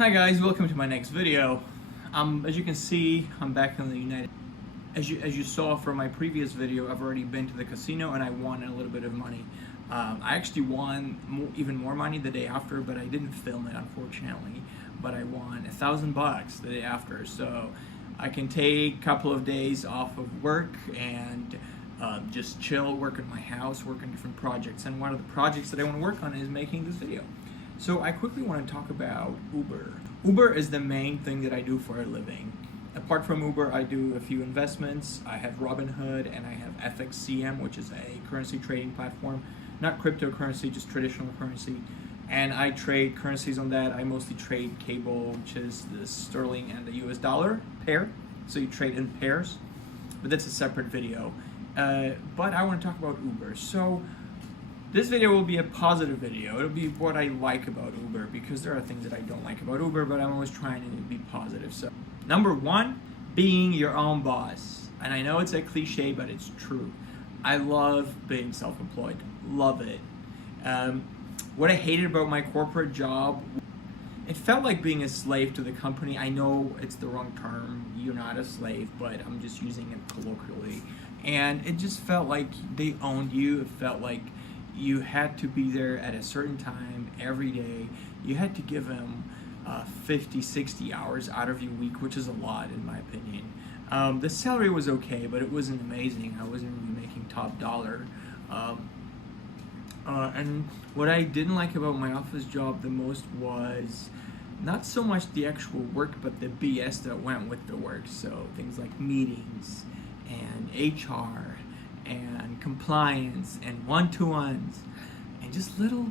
Hi guys, welcome to my next video. As you can see, I'm back in the United. As you saw from my previous video, I've already been to the casino and I won a little bit of money. I actually won even more money the day after, but I didn't film it unfortunately. But I won $1,000 the day after, so I can take a couple of days off of work and just chill, work at my house, work on different projects. And one of the projects that I want to work on is making this video. So I quickly want to talk about Uber. Uber is the main thing that I do for a living. Apart from Uber, I do a few investments. I have Robinhood and I have FXCM, which is a currency trading platform. Not cryptocurrency, just traditional currency. And I trade currencies on that. I mostly trade cable, which is the sterling and the US dollar pair. So you trade in pairs, but that's a separate video. But I want to talk about Uber. So this video will be a positive video. It'll be what I like about Uber, because there are things that I don't like about Uber, but I'm always trying to be positive. So, number one, being your own boss. And I know it's a cliche, but it's true. I love being self-employed. Love it. What I hated about my corporate job, it felt like being a slave to the company. I know it's the wrong term. You're not a slave, but I'm just using it colloquially. And it just felt like they owned you. It felt like you had to be there at a certain time every day. You had to give them 50, 60 hours out of your week, which is a lot in my opinion. The salary was okay, but it wasn't amazing. I wasn't really making top dollar. And what I didn't like about my office job the most was not so much the actual work, but the BS that went with the work. So things like meetings and HR and compliance and one-to-ones and just little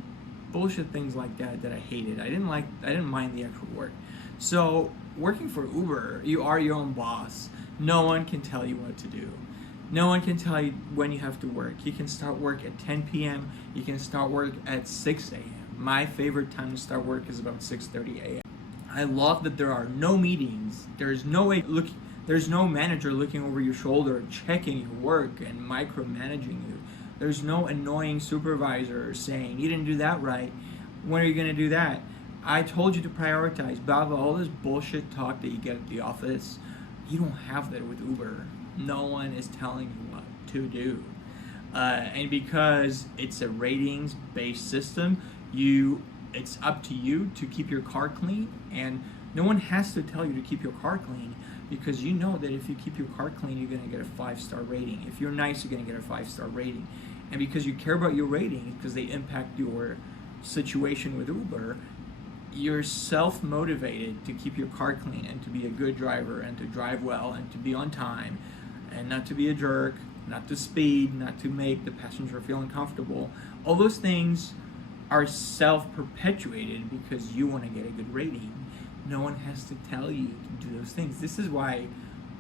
bullshit things like that I hated. I didn't mind the actual work. So working for Uber, you are your own boss. No one can tell you what to do. No one can tell you when you have to work. You can start work at 10 p.m. You can start work at 6 a.m. My favorite time to start work is about 6:30 a.m. I love that there are no meetings. There's no manager looking over your shoulder, checking your work and micromanaging you. There's no annoying supervisor saying, you didn't do that right. When are you gonna do that? I told you to prioritize, blah, blah, all this bullshit talk that you get at the office. You don't have that with Uber. No one is telling you what to do. And because it's a ratings-based system, it's up to you to keep your car clean, and no one has to tell you to keep your car clean, because you know that if you keep your car clean, you're going to get a 5-star rating. If you're nice, you're going to get a 5-star rating. And because you care about your ratings, because they impact your situation with Uber, you're self-motivated to keep your car clean and to be a good driver and to drive well and to be on time and not to be a jerk, not to speed, not to make the passenger feel uncomfortable. All those things are self-perpetuated because you want to get a good rating. No one has to tell you to do those things. This is why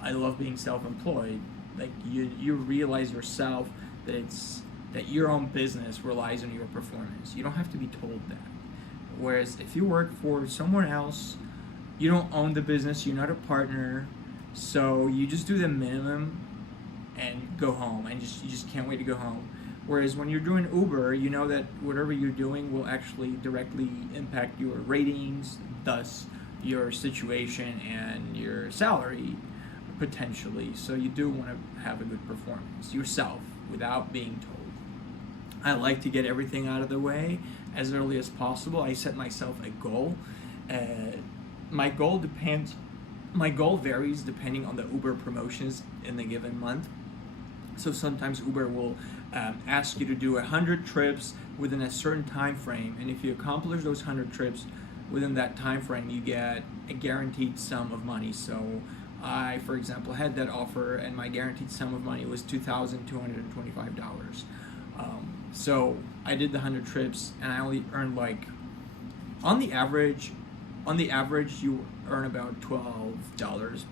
I love being self-employed. Like you realize yourself that your own business relies on your performance. You don't have to be told that. Whereas if you work for someone else, you don't own the business, you're not a partner, so you just do the minimum and go home, and you just can't wait to go home. Whereas when you're doing Uber, you know that whatever you're doing will actually directly impact your ratings, thus your situation and your salary potentially. So you do want to have a good performance yourself without being told. I like to get everything out of the way as early as possible. I set myself a goal. My goal varies depending on the Uber promotions in the given month. So sometimes Uber will ask you to do 100 trips within a certain time frame, and if you accomplish those 100 trips within that time frame, you get a guaranteed sum of money. So I, for example, had that offer, and my guaranteed sum of money was $2,225. So I did the 100 trips, and I only earned like, on the average, you earn about $12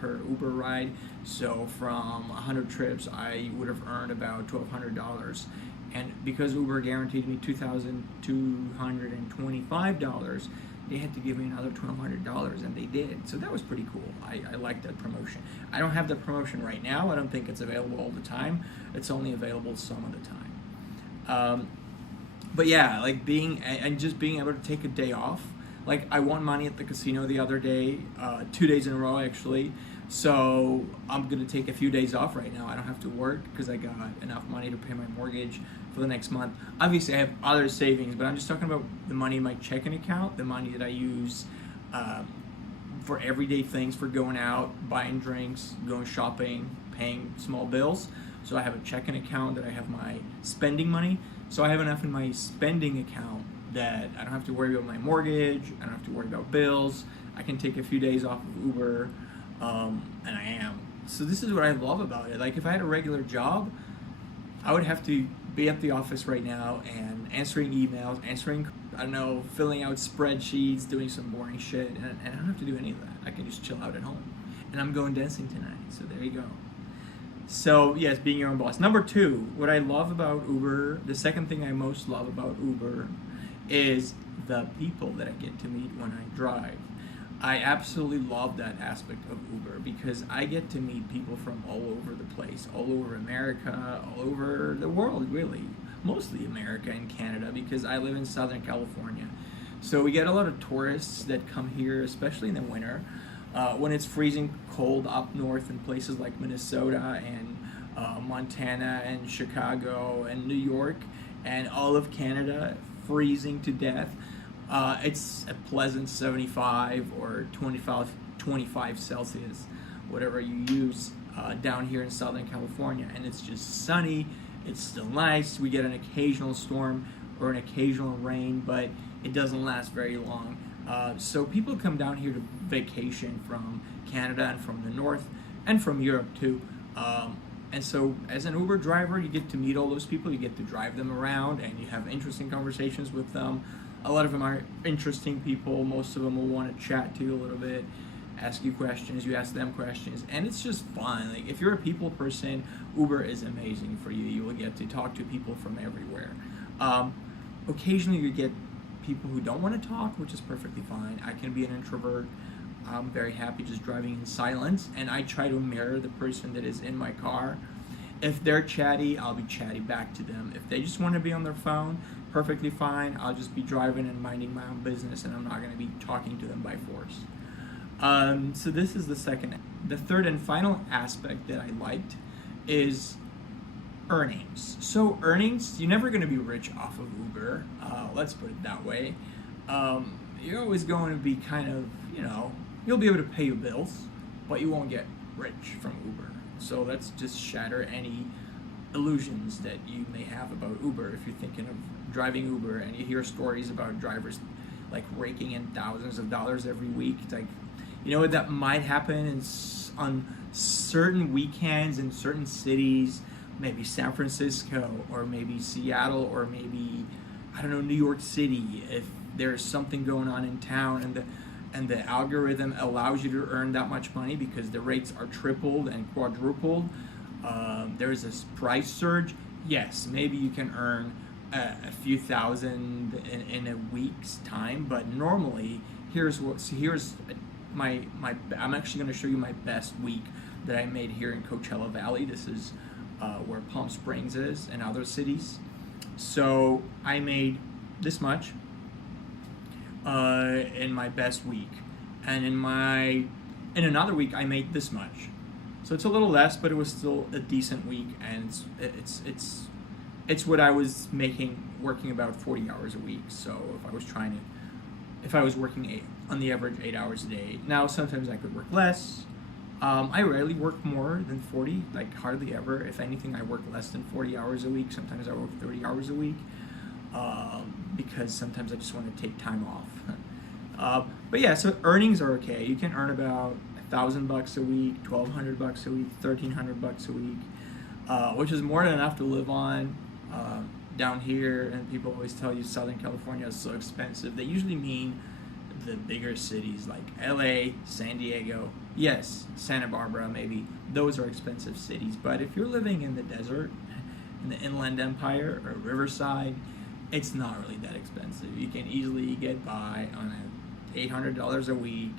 per Uber ride. So from 100 trips, I would have earned about $1,200. And because Uber guaranteed me $2,225, they had to give me another $1,200, and they did. So that was pretty cool. I liked that promotion. I don't have that promotion right now. I don't think it's available all the time. It's only available some of the time. But yeah, like just being able to take a day off Like, I won money at the casino the other day, 2 days in a row actually. So I'm gonna take a few days off right now. I don't have to work because I got enough money to pay my mortgage for the next month. Obviously, I have other savings, but I'm just talking about the money in my checking account, the money that I use for everyday things, for going out, buying drinks, going shopping, paying small bills. So I have a checking account that I have my spending money. So I have enough in my spending account that I don't have to worry about my mortgage, I don't have to worry about bills. I can take a few days off of Uber, and I am. So this is what I love about it. Like, if I had a regular job, I would have to be at the office right now and answering emails, I don't know, filling out spreadsheets, doing some boring shit, and I don't have to do any of that. I can just chill out at home. And I'm going dancing tonight, so there you go. So yes, being your own boss. Number two, what I love about Uber, the second thing I most love about Uber is the people that I get to meet when I drive. I absolutely love that aspect of Uber because I get to meet people from all over the place, all over America, all over the world really. Mostly America and Canada because I live in Southern California. So we get a lot of tourists that come here, especially in the winter. When it's freezing cold up north in places like Minnesota and Montana and Chicago and New York and all of Canada, freezing to death. It's a pleasant 75 or 25 Celsius, whatever you use down here in Southern California, and it's just sunny. It's still nice. We get an occasional storm or an occasional rain, but it doesn't last very long. So people come down here to vacation from Canada and from the north and from Europe too. And so as an Uber driver, you get to meet all those people, you get to drive them around, and you have interesting conversations with them. A lot of them are interesting people. Most of them will want to chat to you a little bit, ask you questions, you ask them questions, and it's just fun. Like, if you're a people person, Uber is amazing for you. You will get to talk to people from everywhere. Occasionally you get people who don't want to talk, which is perfectly fine. I can be an introvert. I'm very happy just driving in silence, and I try to mirror the person that is in my car. If they're chatty, I'll be chatty back to them. If they just want to be on their phone, perfectly fine. I'll just be driving and minding my own business, and I'm not going to be talking to them by force. So this is the second. The third and final aspect that I liked is earnings. So earnings, you're never going to be rich off of Uber. Let's put it that way. You're always going to be kind of, you'll be able to pay your bills, but you won't get rich from Uber. So let's just shatter any illusions that you may have about Uber. If you're thinking of driving Uber and you hear stories about drivers like raking in thousands of dollars every week, it's like, that might happen on certain weekends in certain cities, maybe San Francisco or maybe Seattle or maybe, New York City, if there's something going on in town and the algorithm allows you to earn that much money because the rates are tripled and quadrupled. There's this price surge. Yes, maybe you can earn a few thousand in a week's time, but normally I'm actually going to show you my best week that I made here in Coachella Valley. This is where Palm Springs is and other cities. So I made this much in my best week, and in another week I made this much. So it's a little less, but it was still a decent week, and it's what I was making working about 40 hours a week. So if I was working on the average 8 hours a day. Now sometimes I could work less. I rarely work more than 40, like hardly ever. If anything, I work less than 40 hours a week. Sometimes I work 30 hours a week because sometimes I just want to take time off. But yeah, so earnings are okay. You can earn about $1,000 a week, $1,200 a week, $1,300 a week, which is more than enough to live on down here. And people always tell you Southern California is so expensive. They usually mean the bigger cities like LA, San Diego, yes, Santa Barbara maybe. Those are expensive cities. But if you're living in the desert, in the Inland Empire or Riverside, it's not really that expensive. You can easily get by on $800 a week.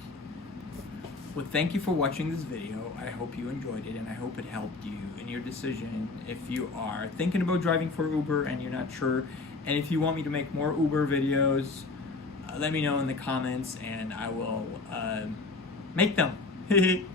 Well, thank you for watching this video. I hope you enjoyed it, and I hope it helped you in your decision if you are thinking about driving for Uber and you're not sure. And if you want me to make more Uber videos, let me know in the comments, and I will make them.